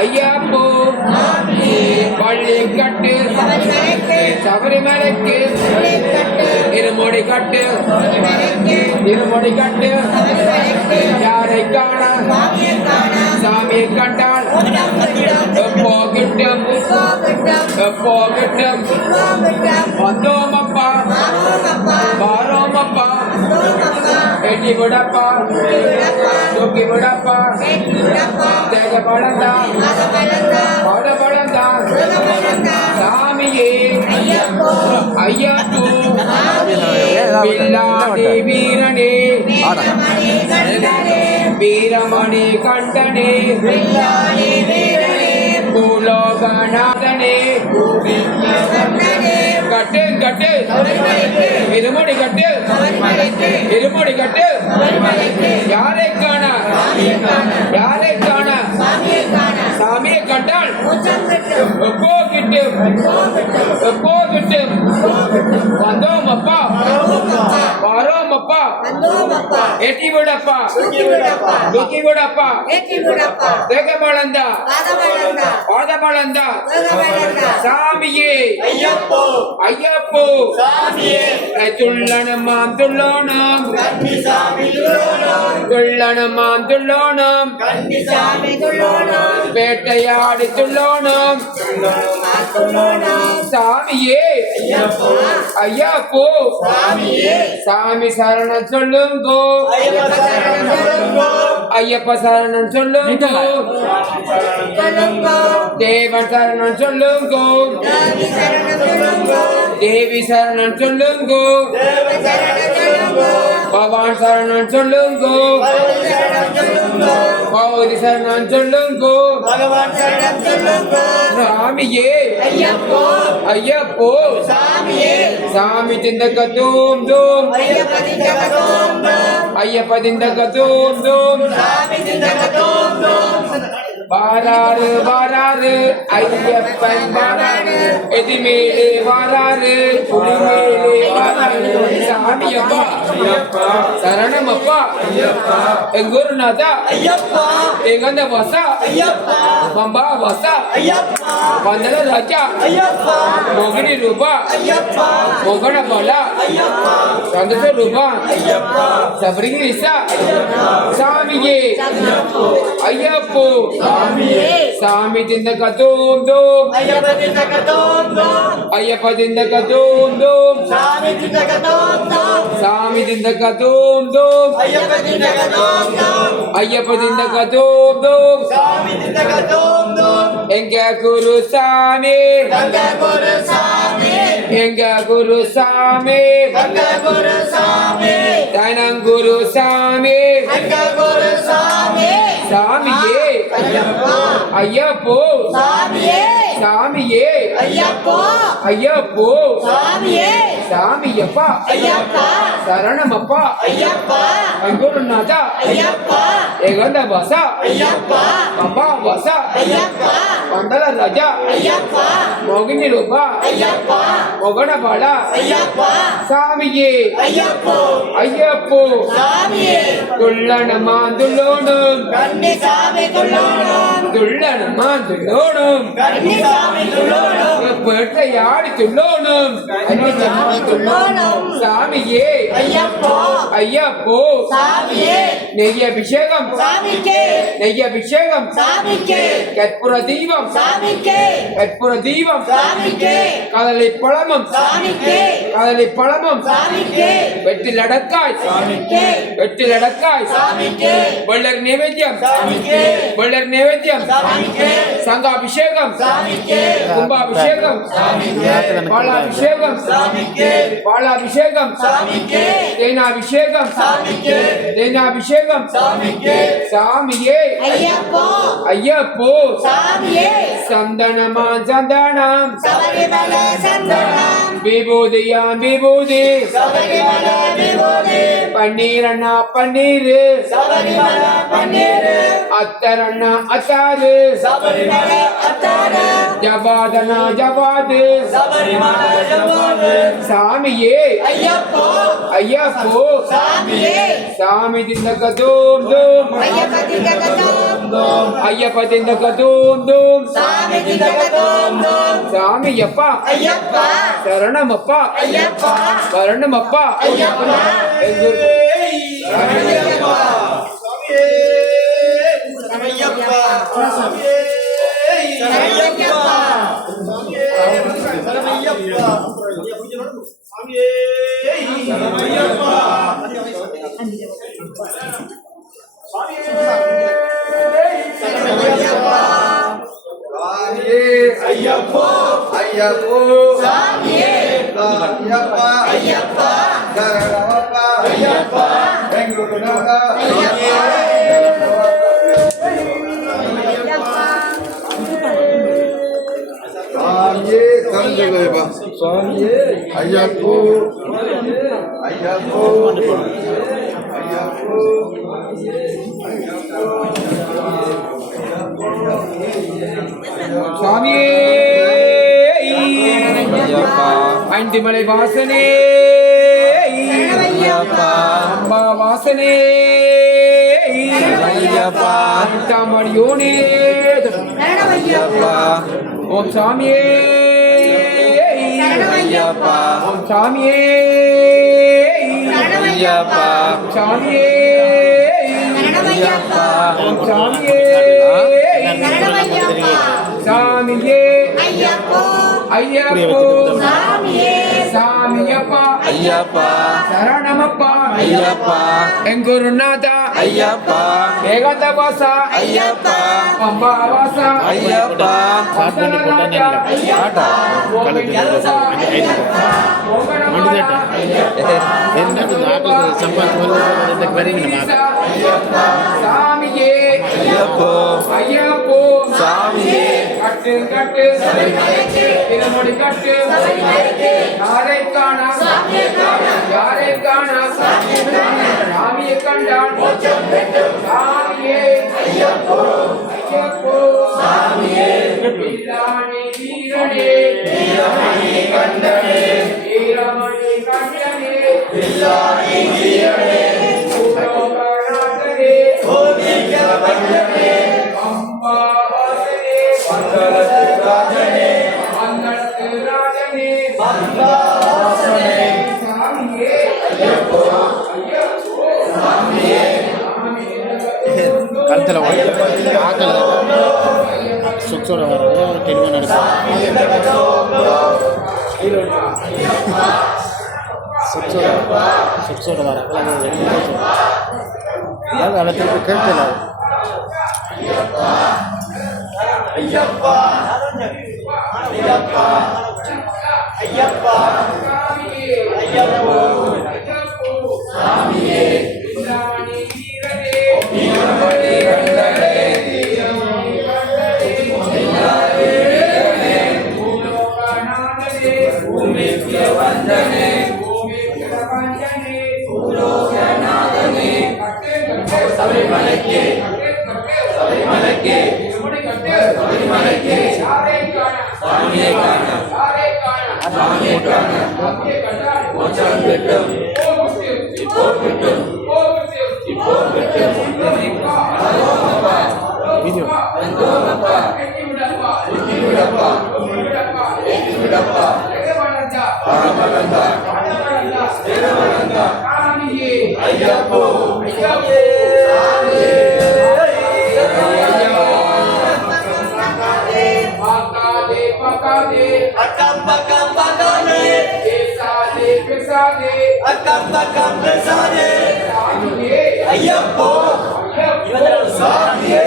ஐயப்போ பள்ளி கட்டு சபரிமலைக்கு இருமுடி கட்டு யாரை காண சாமியை கண்டால் போகட்டும் வந்தோமப்பா பாரோமப்பா எட்டி விடப்பா தூக்கி விடப்பா தேக பழந்தா பட பழந்தா சாமியே ஐயப்போ பில்லாடி வீரனே வீரமணி கண்டனே பூலோகநாதனே கட்டு கட்டு இருமுடி கட்டு யாரை காண சாமியை கண்டால் போகிட்டு வந்தோமப்பா வரோமப்பா எட்டி விடப்பா தூக்கி விடப்பா தேக பழந்தா பாத பழந்தா சாமியே ஐயப்போ துள்ளனமாம் துள்ளோணம் வேட்டையாடி துள்ளோணம் சாமியே ஐயப்போ சாமி சரணம் சொல்லுங்கோ ஐயப்ப சரணம் சொல்லுங்கோ தேவன் சரணம் சொல்லுங்கோ தேவி சரணம் சொல்லுங்கோ பவான் சரணம் சொல்லுங்கோ பௌரி சரணம் சொல்லுங்கோ சாமியே ஐயப்போ சாமி திந்தக தூம் தூம் ஐயப்ப திந்தக தூம் தூம் வாராரு ஐயப்பன் வாராரு எதிமேலே வாராரு புலிமேலே வாராரு சாமியப்பா சரணமப்பா எங்குருநாதா எங்கந்த வாசா பம்பா வாசா வந்தன ராஜா மோகினி ரூபா மோகன பாலா சந்தோஷ ரூபா சபரிகிரிசா சாமியே ஐயப்போ சாமி திந்தக தூம் தூம் ஐயப்ப திந்தக தூம் தூம் சாமி திந்தக தூம் தூம் ஐயப்ப திந்தக தூம் தூம் எங்க குரு சாமி தனங்குரு சாமி சாமியே ஐயப்போ சாமியே ஐயப்போ சாமியப்பா சரணமப்பா அங்குருநாதா ஏகந்த வாசா பம்பா வாசா பந்தல ராஜா மோகினி ரூபா மோகன பாலா சாமியே ஐயப்போ துள்ளனமான் துள்ளோணும் வேட்டையாடி துள்ளோணும் சாமியே ஐயப்போ நெய்யபிஷேகம் கற்பூர தீபம் கதலி பழமும் வெற்றிலடக்காய் வெள்ளர் நைவேத்தியம் சங்காபிஷேகம் கும்பாபிஷேகம் பாலாபிஷேகம் தேனாபிஷேகம் சாமியே ஐயப்போ சந்தனமான் சந்தனம் விபூதி பன்னீர் அண்ணா பன்னீர் அத்தரண்ணா அத்தாரு ஜபாதனா ஜபாது சாமியே ஐயப்போ சாமி திந்தக தூம் தூம் ஐயப்ப திண்டக தூம் தூம் சாமி திண்டக தூம் தூம் சாமியப்பா ஐயப்பா சரணமப்பா ஐயப்பா வரணமப்பா ஐயப்பா சரணமையப்பா சுவாமியே சரணமையப்பா சுவாமியே சரணமையப்பா சுவாமியே சரணமையப்பா சுவாமியே சரணமையப்பா ஐயப்போ ஐயப்போ சாமியே ஐயப்பா ஐயப்பா சரணமப்பா ஐயப்பா வெங்கடநாதா சுவாமியே சரணமையப்பா சுவாமியே ஐயப்போ ஐயப்போ ஐயப்போ சுவாமியே ஐந்துமலை வாசனே அம்மா வாசனே தாமணியோனே ஓம் சாமியே ஓம் சாமியே சாமியே ஓம் சாமியே சாமியே ஐயப்போ சாமியப்பா ஐயப்பா சரணமப்பா ஐயப்பா எங்குருநாதா ஐயப்பா ஏகாந்தவாசா ஐயப்பா பம்பாவாசா ஐயப்பா வசனநாதா ஆட்டா ஓமேந்திரசா ஓமனமாதா சாமியே ஐயப்போ ஐயப்போ சாமியே கட்டு கட்டு இருமுடி கட்டு யாரை காணா யாரை காணா சாமியை கண்டான் சாமியே ஐயப்போ ஐயப்போ சாமியே வீராணி வீரனே வீரமணி கண்டனே வீரமணி கண்டனே வீராணி வீரனே பூலோகநாதனே பூமிக வந்தனே அம்பா வாசனே மங்களத்து ராஜனே மங்களத்து ராஜனே மங்களா வாசனே சாமியே ஐயப்போ ஐயப்போ சாமியே கழுத்தில் ஆக்கல சுச்சோட வர தெளிவாக நடக்கும் சுச்சோட வர அதை திருப்பி கேட்கல ஐயப்பா ஐயப்பா ஐயப்பா ஐயப்போ சாமியே வீராணி வீரனே வீரமணி கண்டனே வீரமணி கண்டனே பூலோகநாதனே பூமிக வந்தனே பூமிக வந்தனே பூலோகநாதனே கட்டு கட்டு சபரிமலைக்கு சபரிமலைக்கு சபரிமலைக்கு யாரை காண சாமியை காண யாரை காண சாமியை காண சாமியை கண்டால் மோட்சம் கிட்டும் இப்போ கிட்டும் இப்போ கிட்டும் வீடியோ விடப்பா விடப்பா பரமனந்தா ஐயப்போ அக்கம் பக்கம் பக்காமே அக்கம் பக்கம் பிரசாதே ஐயப்போ சாமியே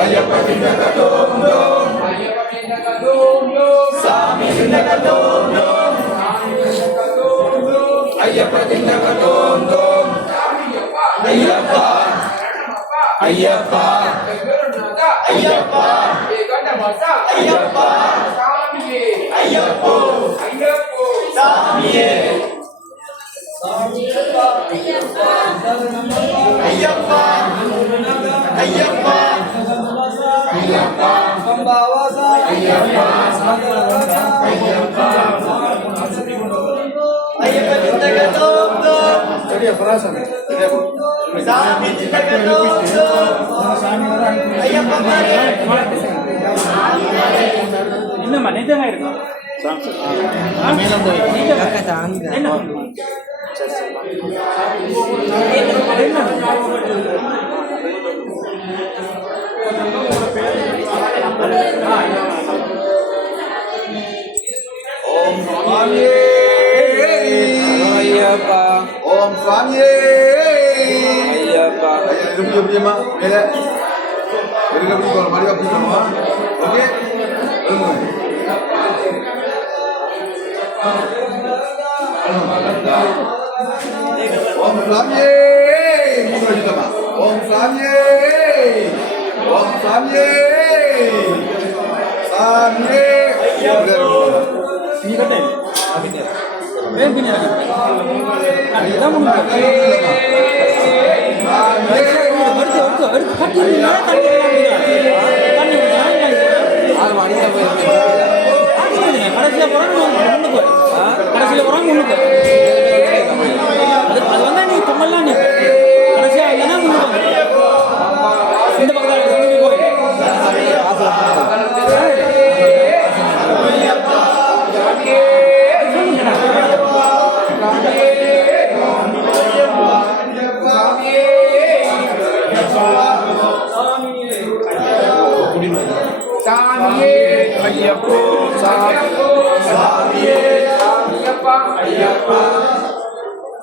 ஐயப்ப திண்டக தோம் தோம் சாமி திண்டக தோம் தோம் ஐயப்ப திண்டக தோம் தோம் ஐயப்பா ஐயப்பா ஐயப்பா ஐயப்பா ஐயப்போ சாமியே ஐயப்பா ஐயப்பா ஐயப்பா பம்பாவாசா ஐயப்பா ஐயப்பா ஐயப்ப திண்டக தோம் தோம் சாமி சின்னகனோந்தோம் ஐயப்ப மாறே என்னம்மா நிஜமா இருக்கும் மேலே என்ன ஓம் சுவாமியே ஐயப்பா ஓம் சுவாமியே ஐயப்பா எப்படியம்மா மேலே எப்படி போகணும் மறுபடியும் அப்படி போகணுமா ஓகே ஓம் சுவாமியே ஓம் சுவாமியே ஓம் சுவாமியே சாமியே நீ கட்டே வேன் பின்னி அதான் முன்னாடி வருது கட்டி கடைசியில் போகிறாங்க முன்னுக்கு கடைசியில் போகிறாங்க முன்னுக்கு அது வந்தா நீ பொங்கல்லாம் நீ கடைசியாக இல்லைன்னா முன்னுக்கு இந்த பக்கத்தில் போய் சாமியே ஐயப்போ சாமியே ஐயப்பா ஐயப்பா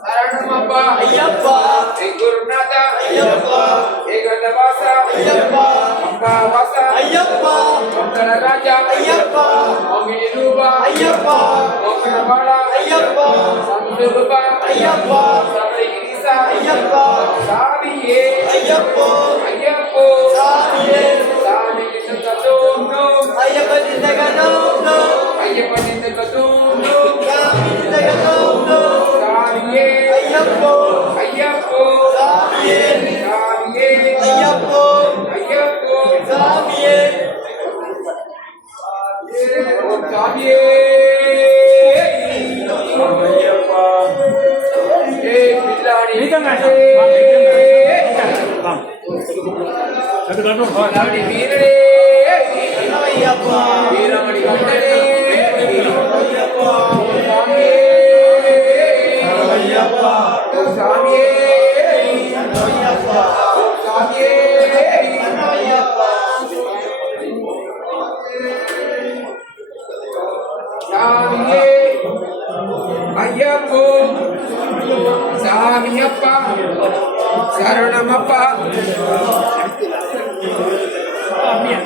சரணமப்பா ஐயப்பா ஏ குருநாத ஐயப்பா ஏ கந்தவாச ஐயப்பா அம்பாவாச ஐயப்பா மங்களராஜ ஐயப்பா மோகினிரூப ஐயப்பா மோகனபால ஐயப்பா சந்துரூப ஐயப்பா சபரிகிரிச ஐயப்பா சாமியே ஐயப்போ ஐயப்போ சாமியே சாமி கதோனோ ஐயப்ப சின்னகனோந்தோம் ஐயப்ப நிந்த கதோனோ சாமி சின்னகனோந்தோம் சாமியே ஐயப்போ ஐயப்போ சாமியே சாமியே ஐயப்போ ஐயப்போ சாமியே ஓம் சாமியே ஐயப்பா ஏ பில்லாடி பில்லாடி வீரனே ஐயப்பா வீரமணி கண்டனே ஐயப்பா சாமியே ஐயப்பா சாமியே ஐயப்பா சாமியே ஐயப்பா சாமியே ஐயப்போ சாமியப்பா சரணமப்பா சாமியே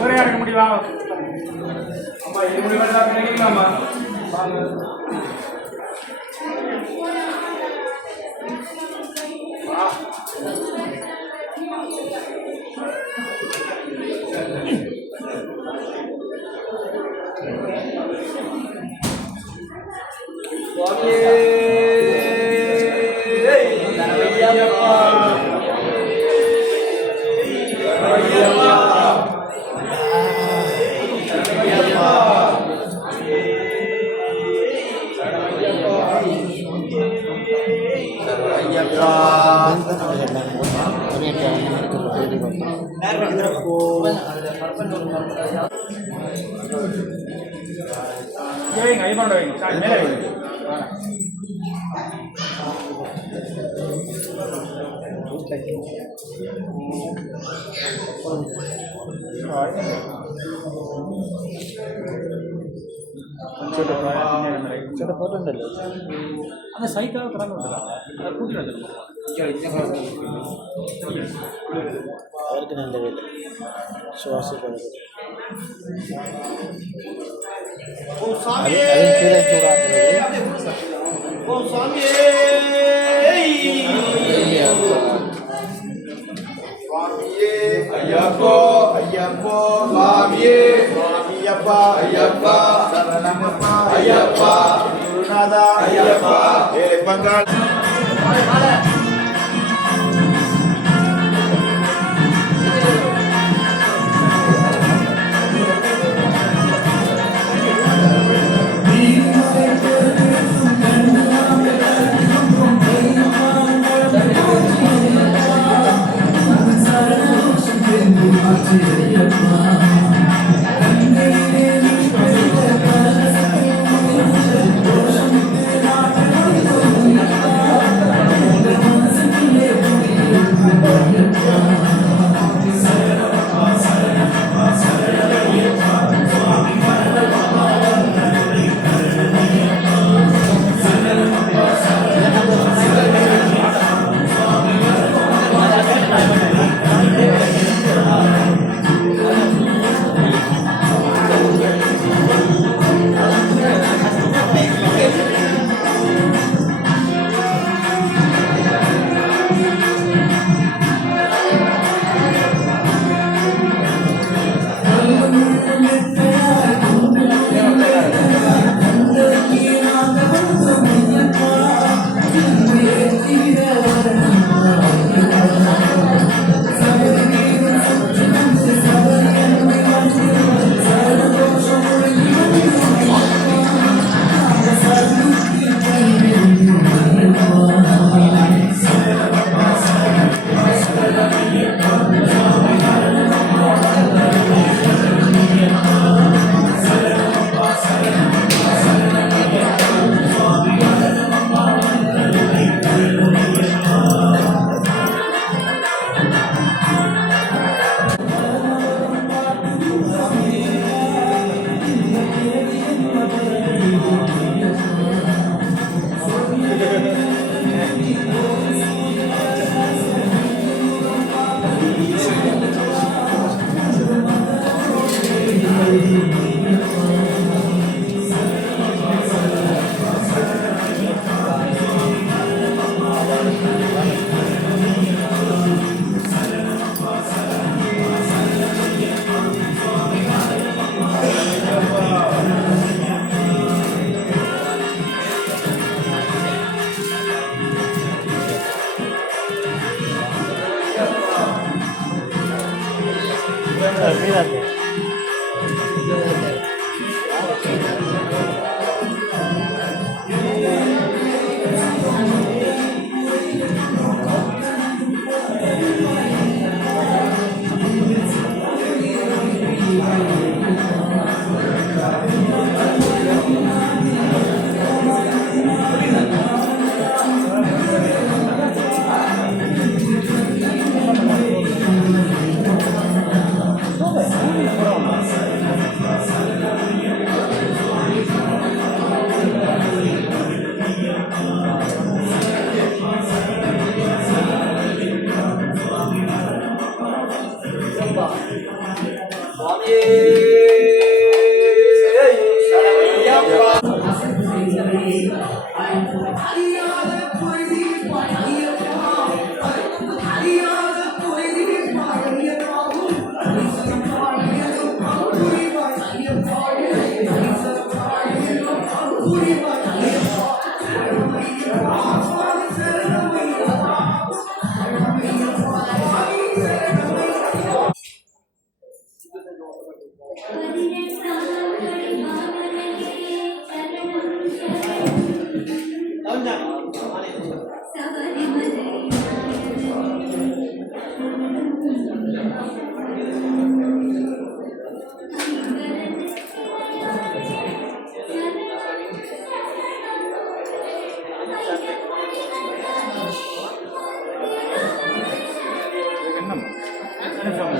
ஒரே அடக்க முடியுமா அம்மா இது முடிவு நினைக்கலாமா அந்த சைக்காக கிளம்பி விட்டுறாங்க அதை கூட்டிட்டு வந்துருக்கோம் அவருக்கு நல்ல வேலை சுவாசிக்கிறது ஐயப்போ ஐயப்போ சுவாமியே சுவாமியப்பா ஐயப்பா சரணமப்பா ஐயப்பா குருநாதா ஐயப்பா ஏழை பங்காளி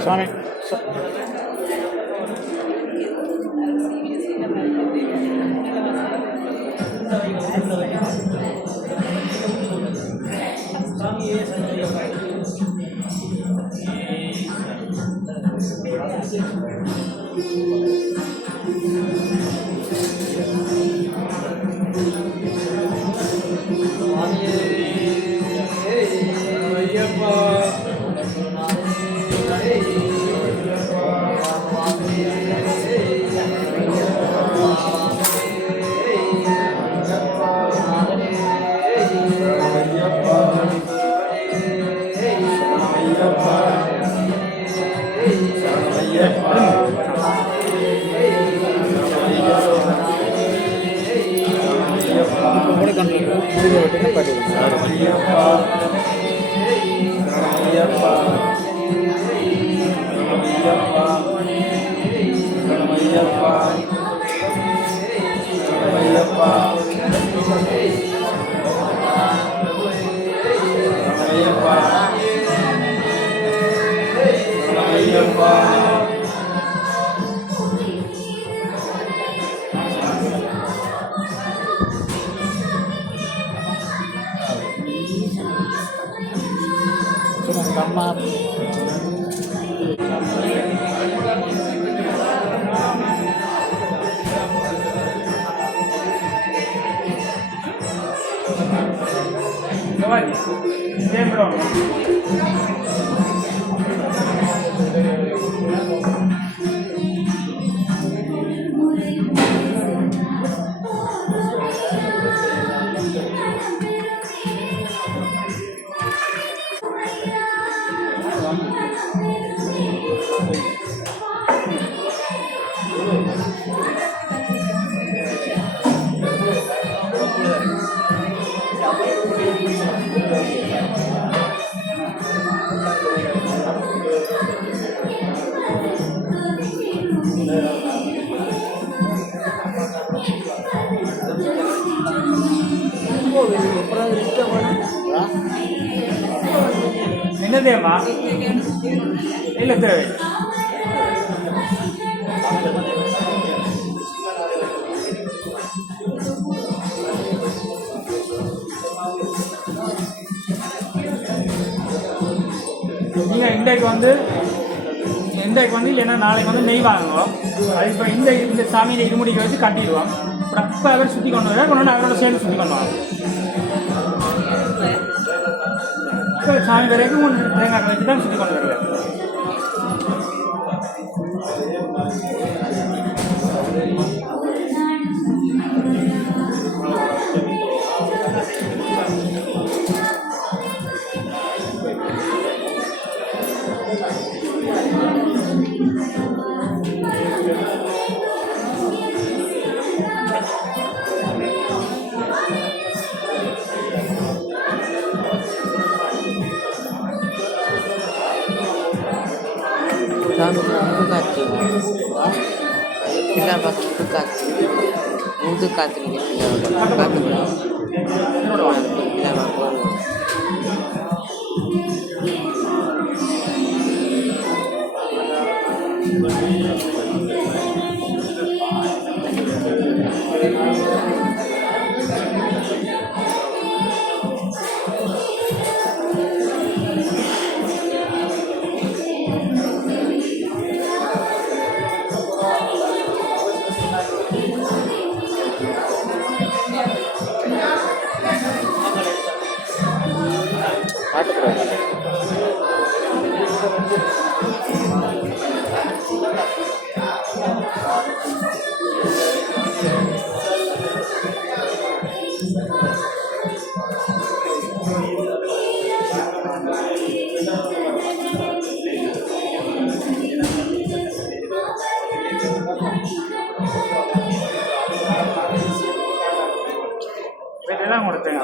சாமி கூட கண்டிப்பாக முடிவை விட்டுங்க பார்த்துக்கோங்க. அம்மா என்னதேம்மா இல்லை தேவை நீங்கள் இன்றைக்கு வந்து ஏன்னா நாளைக்கு வந்து நெய் வாங்குவோம். அது இப்போ இந்த சாமியை இருமுடிக்க வச்சு கட்டிடுவோம். அப்புறம் அப்போ அவர் சுற்றி கொண்டு வர கொண்டு அவரோட சேர்ந்து சுற்றி கொண்டு வாங்க. சாமி வரைக்கும் தேங்காய் வச்சு தான் சுற்றி கொண்டு வருவேன். இதெல்லாம் கொடுத்தேன்.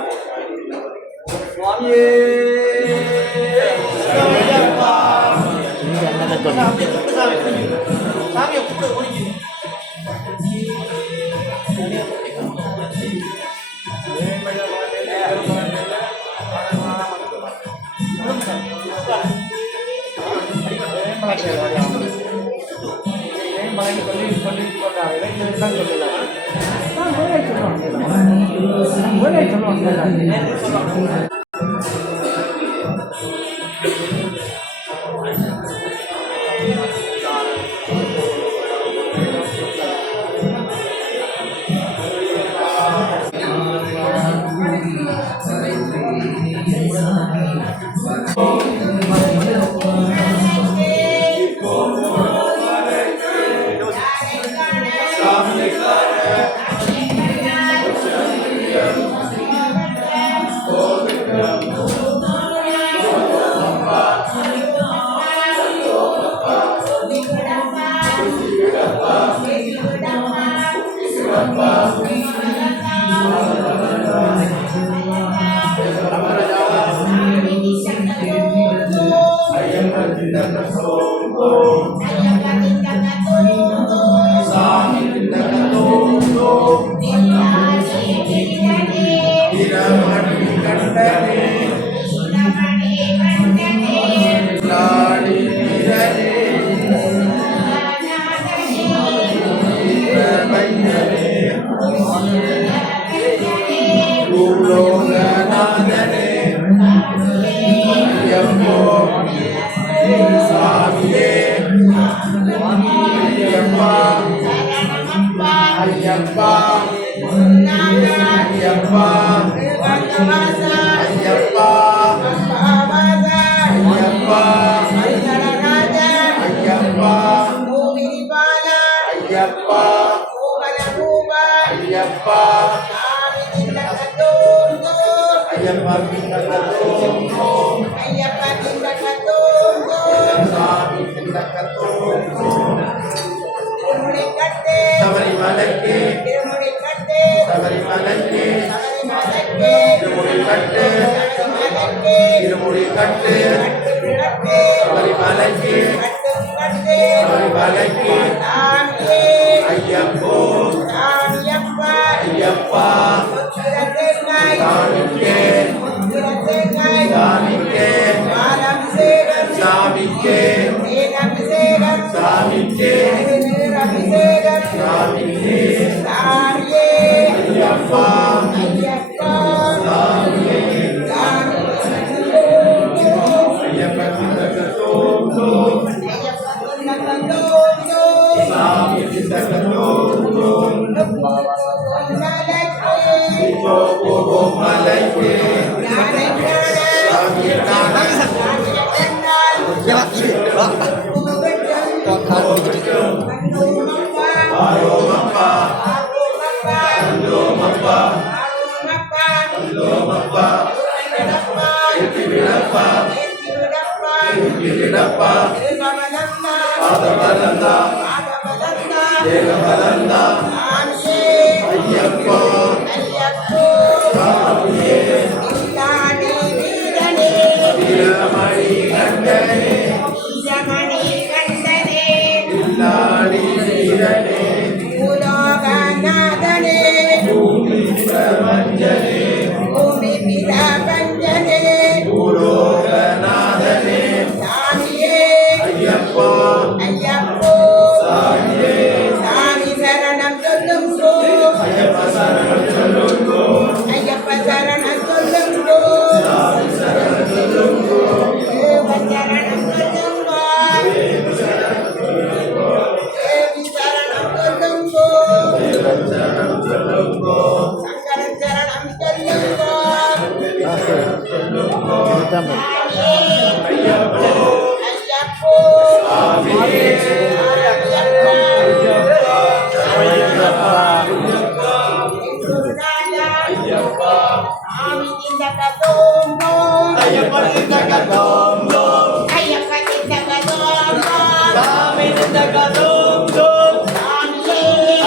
Tambah.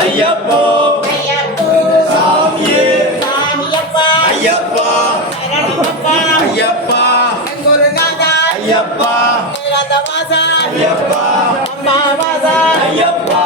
ஐயப்போ சாமியே ஐயப்பா ஐயப்பா ஐயப்பா ஐயப்பா ஐயப்பா